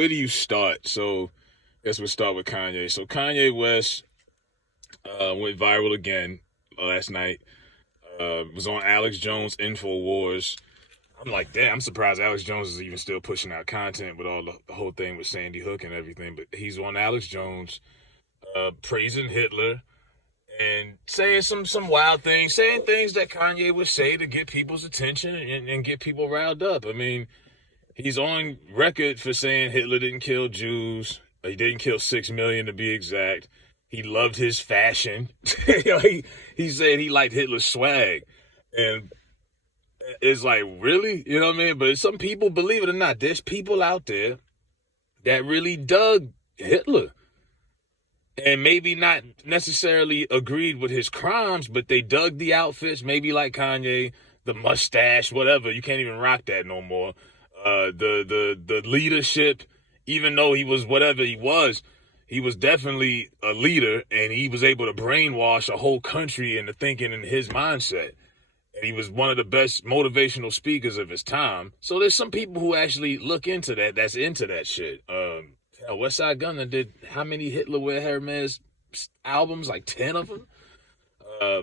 where do you start? So I guess we'll start with Kanye. So Kanye West went viral again last night. Was on Alex Jones Infowars. I'm like, damn, I'm surprised Alex Jones is even still pushing out content with all the whole thing with Sandy Hook and everything. But he's on Alex Jones, praising Hitler and saying some wild things, saying things that Kanye would say to get people's attention and get people riled up. I mean, he's on record for saying Hitler didn't kill Jews. He didn't kill 6 million to be exact. He loved his fashion. He said he liked Hitler's swag. And it's like, really? You know what I mean? But some people, believe it or not, there's people out there that really dug Hitler. And maybe not necessarily agreed with his crimes, but they dug the outfits, maybe like Kanye, the mustache, whatever. You can't even rock that no more. The leadership, even though he was whatever he was definitely a leader, and he was able to brainwash a whole country into thinking in his mindset. And he was one of the best motivational speakers of his time. So there's some people who actually look into that, that's into that shit. West Side Gunna did how many Hitler Wear Hermes albums? Like 10 of them?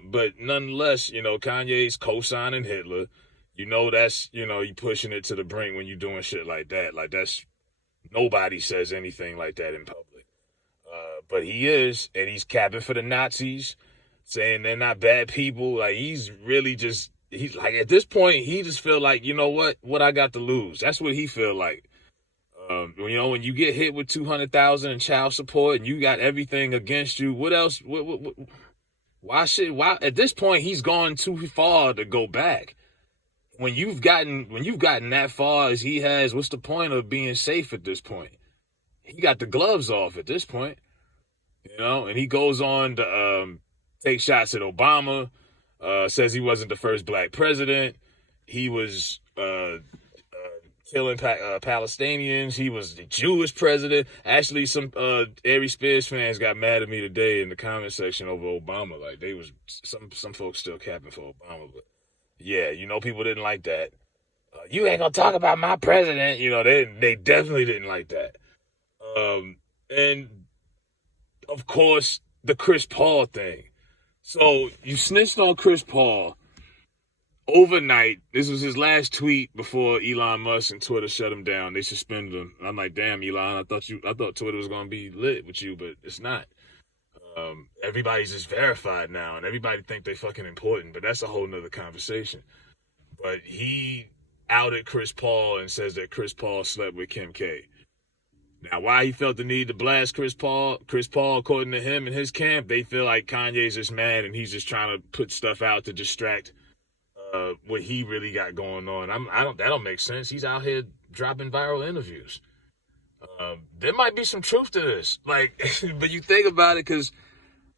But nonetheless, Kanye's co-signing Hitler. That's, you pushing it to the brink when you're doing shit like that. Like, nobody says anything like that in public. But he is, and he's capping for the Nazis, saying they're not bad people. Like, he's like, at this point, he just feel like, you know what I got to lose. That's what he feel like. When you get hit with $200,000 in child support and you got everything against you, what else? Why at this point, he's gone too far to go back. When you've gotten that far as he has, what's the point of being safe at this point? He got the gloves off at this point, and he goes on to take shots at Obama, says he wasn't the first black president. He was killing Palestinians. He was the Jewish president. Actually, some Ari Spears fans got mad at me today in the comment section over Obama. Like, they was some folks still capping for Obama, but yeah, people didn't like that. You ain't gonna talk about my president. They definitely didn't like that. And of course, the Chris Paul thing. So you snitched on Chris Paul overnight. This was his last tweet before Elon Musk and Twitter shut him down. They suspended him. I'm like, damn, Elon, I thought Twitter was gonna be lit with you, but it's not. Everybody's just verified now, and everybody think they fucking important, but that's a whole nother conversation. But he outed Chris Paul and says that Chris Paul slept with Kim K. Now, why he felt the need to blast Chris Paul, according to him and his camp, they feel like Kanye's just mad and he's just trying to put stuff out to distract what he really got going on. That don't make sense. He's out here dropping viral interviews. There might be some truth to this. Like, but you think about it, because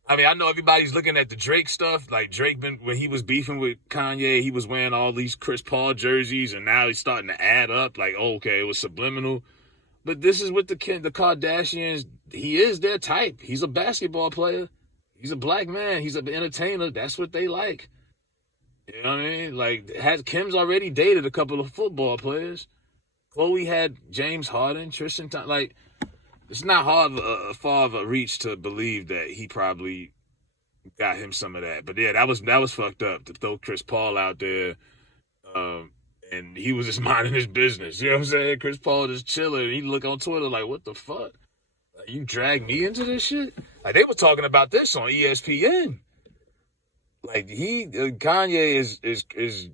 I know everybody's looking at the Drake stuff. Like, Drake, when he was beefing with Kanye, he was wearing all these Chris Paul jerseys, and now he's starting to add up. Like, okay, it was subliminal. But this is with the Kardashians. He is their type. He's a basketball player. He's a black man. He's an entertainer. That's what they like. You know what I mean? Like, Kim's already dated a couple of football players. Chloe had James Harden, Tristan Thompson. Like, it's not far of a reach to believe that he probably got him some of that. But yeah, that was fucked up to throw Chris Paul out there. And he was just minding his business. You know what I'm saying? Chris Paul just chilling. He look on Twitter like, what the fuck? Like, you dragged me into this shit? Like, they were talking about this on ESPN. Like, Kanye is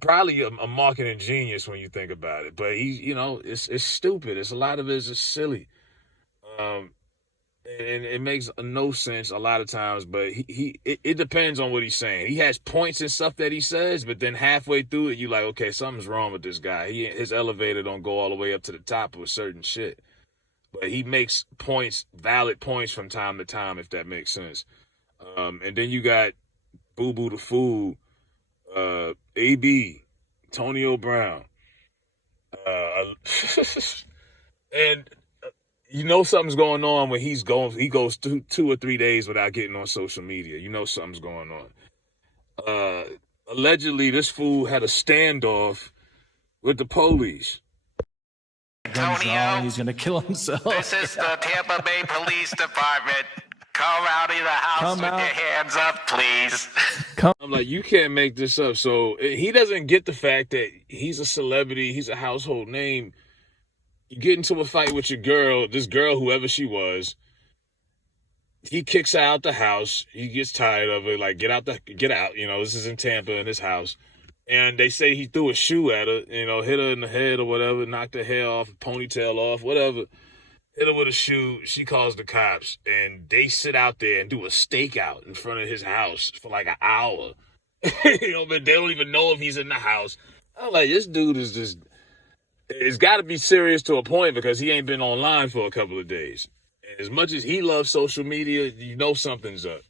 probably a marketing genius when you think about it. But it's stupid. A lot of it is just silly. And it makes no sense a lot of times, but it depends on what he's saying. He has points and stuff that he says, but then halfway through it, you like, okay, something's wrong with this guy. His elevator don't go all the way up to the top of a certain shit. But he makes valid points from time to time, if that makes sense. And then you got Boo Boo the Fool, AB, Antonio Brown. And something's going on when he goes 2 or 3 days without getting on social media. Something's going on. Allegedly, this fool had a standoff with the police. Antonio, he's going to kill himself. This is the Tampa Bay Police Department. Come out of the house with your hands up, please. I'm like, you can't make this up. So he doesn't get the fact that he's a celebrity. He's a household name. You get into a fight with your girl, this girl, whoever she was. He kicks her out the house. He gets tired of it. Like, get out. This is in Tampa in his house. And they say he threw a shoe at her, hit her in the head or whatever, knocked her hair off, ponytail off, whatever. Hit her with a shoe. She calls the cops, and they sit out there and do a stakeout in front of his house for like an hour. But they don't even know if he's in the house. I'm like, this dude is just, it's got to be serious to a point because he ain't been online for a couple of days. And as much as he loves social media, something's up.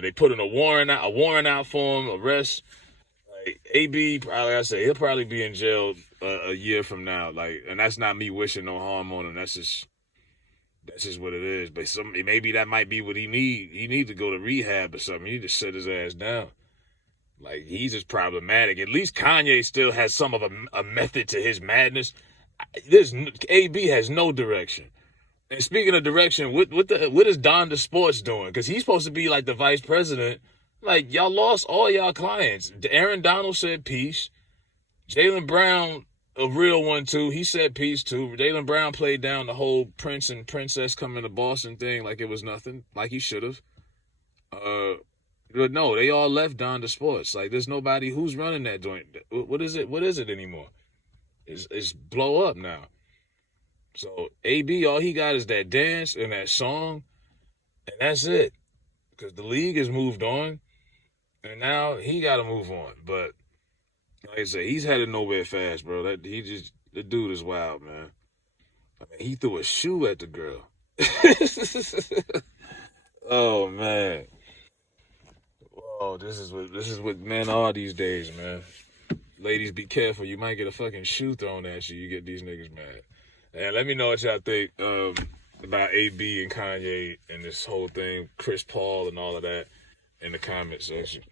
They put in a warrant out for him, arrest. Like, AB, probably, I say he'll probably be in jail a year from now. Like, and that's not me wishing no harm on him. That's just what it is. But maybe that might be what he need. He need to go to rehab or something. He need to sit his ass down. Like, he's just problematic. At least Kanye still has some of a method to his madness. AB has no direction. And speaking of direction, what is Don the Sports doing? Because he's supposed to be like the vice president. Like, y'all lost all y'all clients. Aaron Donald said peace. Jaylen Brown, a real one too, he said peace too. Jaylen Brown played down the whole prince and princess coming to Boston thing like it was nothing, like he should have. But no, they all left Don the Sports. Like, there's nobody who's running that joint. What is it anymore? It's blow up now. So AB, all he got is that dance and that song, and that's it. Because the league has moved on, and now he got to move on. But like I said, he's headed nowhere fast, bro. The dude is wild, man. I mean, he threw a shoe at the girl. Oh man. Oh, this is what men are these days, man. Ladies, be careful. You might get a fucking shoe thrown at you. You get these niggas mad. And let me know what y'all think about AB and Kanye and this whole thing, Chris Paul and all of that in the comment section.